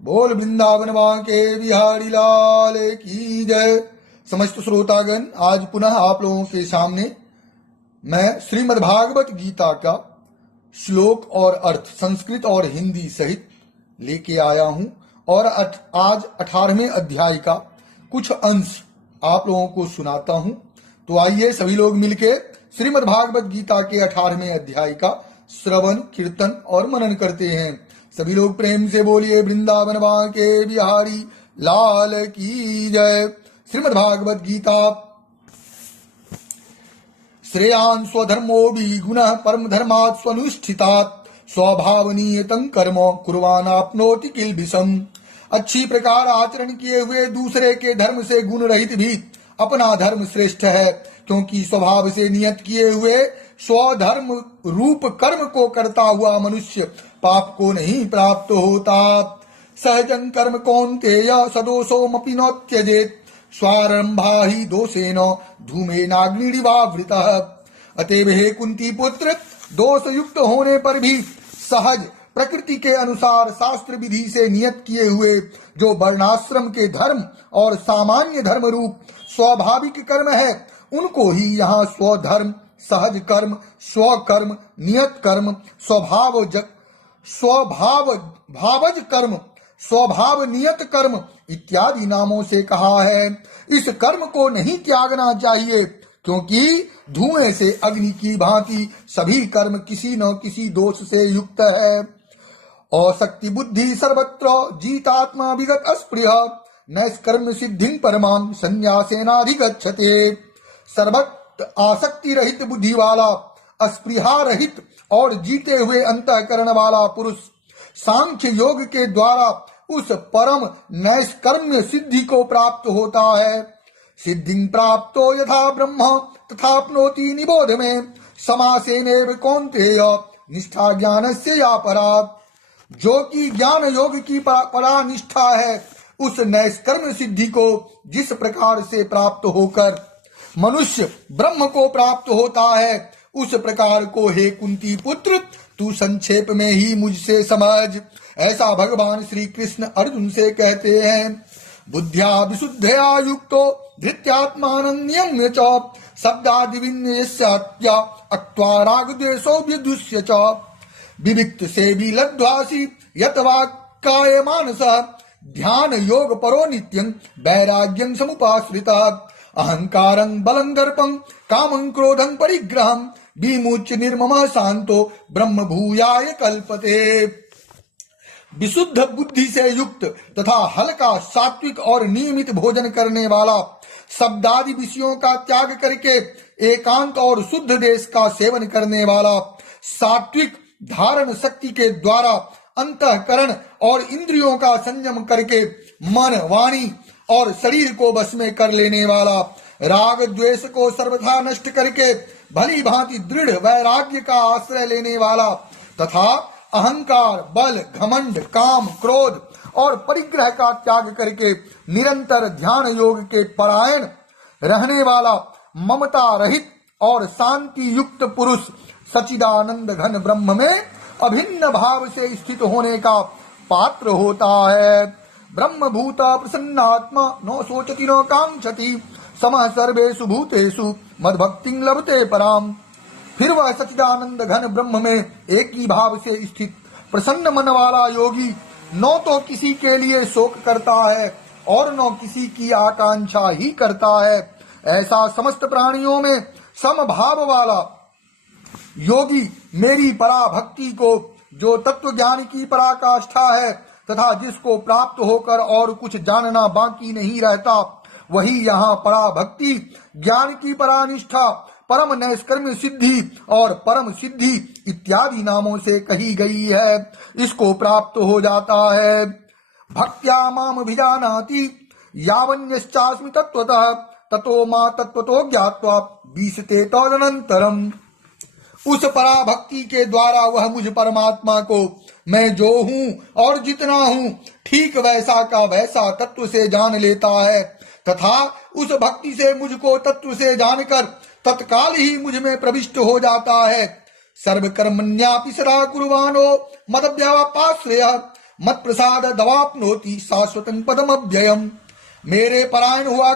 बोल वृंदावन के बिहारी लाल की जय। समस्त श्रोतागण, आज पुनः आप लोगों के सामने मैं श्रीमद् भागवत गीता का श्लोक और अर्थ संस्कृत और हिंदी सहित लेके आया हूं और आज 18वें अध्याय का कुछ अंश आप लोगों को सुनाता हूं। तो आइए सभी लोग मिलके श्रीमद् भागवत गीता के 18वें अध्याय का श्रवण, कीर्तन और मनन करते हैं। सभी लोग प्रेम से बोलिए वृंदावन के बिहारी लाल की जय। श्रीमद् भागवत गीता। श्रेयान् स्वधर्मो विगुणः परम धर्मात् स्वनुष्ठितात् स्वभावनीयतं कर्म कुर्वाणाप्नोति किल्बिषम्। अच्छी प्रकार आचरण किए हुए दूसरे के धर्म से गुण रहित भी अपना धर्म श्रेष्ठ है, क्योंकि स्वभाव से नियत किए हुए स्वधर्म रूप कर्म को करता हुआ मनुष्य पाप को नहीं प्राप्त होता। सहजं कर्म कौन्तेय सदोषोमपि न त्यजेत् स्वारंभा ही दोषेन धूमेनाग्निरिवावृतः। अतएव हे कुंती पुत्र, दोष युक्त होने पर भी सहज प्रकृति के अनुसार शास्त्र विधि से नियत किए हुए जो वर्णाश्रम के धर्म और सामान्य धर्म रूप स्वाभाविक कर्म है, उनको ही यहाँ स्वधर्म, सहज कर्म, स्वकर्म, नियत कर्म, भावज कर्म, स्वभाव नियत कर्म इत्यादि नामों से कहा है। इस कर्म को नहीं त्यागना चाहिए, क्योंकि धुएं से अग्नि की भांति सभी कर्म किसी न किसी दोष से युक्त है। अशक्ति बुद्धि सर्वत्र जीतात्मा विगत अस्पृह नैष्कर्म सिद्धिं परमां संन्यासेनाधिगच्छते। सर्वत्र आसक्ति रहित बुद्धि वाला, अस्पृहा रहित और जीते हुए अंतःकरण वाला पुरुष सांख्य योग के द्वारा उस परम नैष्कर्म्य सिद्धि को प्राप्त होता है। सिद्धिं प्राप्तो यथा ब्रह्म तथाप्नोति निबोध में समासेनेव कौन्तेय निष्ठा ज्ञानस्य या परा। जो कि ज्ञान योग की परा निष्ठा है, उस नैष्कर्म्य सिद्धि को जिस प्रकार से प्राप्त होकर मनुष्य ब्रह्म को प्राप्त होता है, उस प्रकार को हे कुंती पुत्र तू संक्षेप में ही मुझसे समझ। ऐसा भगवान श्री कृष्ण अर्जुन से कहते हैं। बुद्ध्या विशुद्धया युक्तो धृत्यात्मानं नियम्य च शब्दादि विन्यस्यात्या अक्त्वा राग द्वेषो विदुष्य च विविक्त सेवी लब्ध्वासि यतवाक्काय मानसः ध्यान योग परो नित्यं वैराग्यं समुपाश्रितः अहंकारं बलं दर्पं कामं क्रोधं परिग्रहं विमुच्य निर्ममः शांतो ब्रह्म भूयाय कल्पते। विशुद्ध बुद्धि से युक्त तथा हल्का, सात्विक और नियमित भोजन करने वाला, शब्दादि विषयों का त्याग करके एकांत और शुद्ध देश का सेवन करने वाला, सात्विक धारण शक्ति के द्वारा अंतःकरण और इंद्रियों का संयम करके मन, वाणी और शरीर को वश में कर लेने वाला, राग द्वेष को सर्वथा नष्ट करके भली भांति दृढ़ वैराग्य का आश्रय लेने वाला तथा अहंकार, बल, घमंड, काम, क्रोध और परिग्रह का त्याग करके निरंतर ध्यान योग के परायण रहने वाला, ममता रहित और शांति युक्त पुरुष सच्चिदानंद घन ब्रह्म में अभिन्न भाव से स्थित होने का पात्र होता है। ब्रह्म भूता प्रसन्नात्मा न सोचति न कांक्षति समः सर्वेषु भूतेषु मद्भक्तिं लभते पराम। फिर वह सच्चिदानंद घन ब्रह्म में एक ही भाव से स्थित प्रसन्न मन वाला योगी न तो किसी के लिए शोक करता है और न किसी की आकांक्षा ही करता है। ऐसा समस्त प्राणियों में समभाव वाला योगी मेरी पराभक्ति को, जो तत्व ज्ञान की पराकाष्ठा है तथा जिसको प्राप्त होकर और कुछ जानना बाकी नहीं रहता, वही यहाँ पराभक्ति, ज्ञान की परानिष्ठा, परम नैष्कर्म्य सिद्धि और परम सिद्धि इत्यादि नामों से कही गई है, इसको प्राप्त हो जाता है। भक्त्या माम भिजानाति यावन्यश्चास्मि तत्वतः ततो मा तत्वतो ज्ञात्वा बीसते तदनन्तरम्। उस पराभक्ति के द्वारा वह मुझ परमात्मा को मैं जो हूँ और जितना हूँ ठीक वैसा का वैसा तत्व से जान लेता है तथा उस भक्ति से मुझको तत्व से जानकर तत्काल ही मुझ में प्रविष्ट हो जाता है। सर्वकर्मण्यापि सदा कुर्वाणो मदव्यापाश्रयः मत प्रसाद दवाप्नोति शाश्वतं पदम अव्ययम। मेरे परायण हुआ